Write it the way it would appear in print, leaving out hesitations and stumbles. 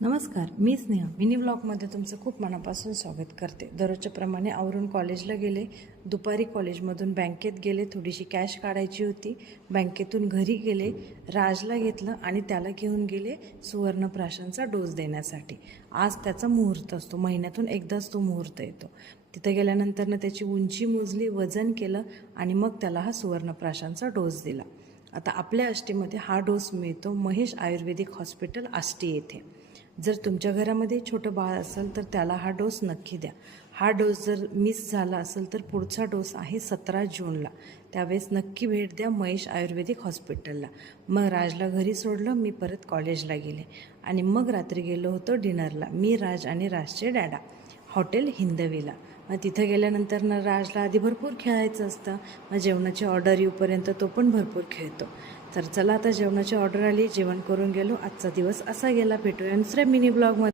नमस्कार, मी स्नेहा मिनी ब्लॉगमध्ये तुमचं खूप मनापासून स्वागत करते। दररोजच्या प्रमाणे आवरून कॉलेजला गेले, दुपारी कॉलेजमधून बँकेत गेले, थोडीशी कॅश काढायची होती। बँकेतून घरी गेले, राजला घेतलं आणि त्याला घेऊन गेले सुवर्णप्राशनचा डोस देण्यासाठी। आज त्याचा मुहूर्त असतो, महिन्यातून एकदाच तो मुहूर्त येतो। तिथे गेल्यानंतर त्याची उंची मोजली, वजन केलं आणि मग त्याला हा सुवर्णप्राशनचा डोस दिला। आता आपल्या आष्टीमध्ये हा डोस मिळतो महेश आयुर्वेदिक हॉस्पिटल आष्टी येथे। जर तुमच्या घरामध्ये छोटं बाळ असेल तर त्याला हा डोस नक्की द्या। हा डोस जर मिस झाला असेल तर पुढचा डोस आहे 17 जूनला, त्यावेळेस नक्की भेट द्या महेश आयुर्वेदिक हॉस्पिटलला। मग राजला घरी सोडलं, मी परत कॉलेजला गेले आणि मग रात्री गेलो होतो डिनरला, मी राज आणि राजचे डॅडा, हॉटेल हिंदवीला। मग तिथं गेल्यानंतर राजला आधी भरपूर खेळायचं असतं, मग जेवणाची ऑर्डर येऊपर्यंत तो पण भरपूर खेळतो। तर चला आता जेवणाची ऑर्डर आली, जेवण करून गेलो। आजचा दिवस असा गेला। भेटूया दुसऱ्या मिनी ब्लॉगमध्ये।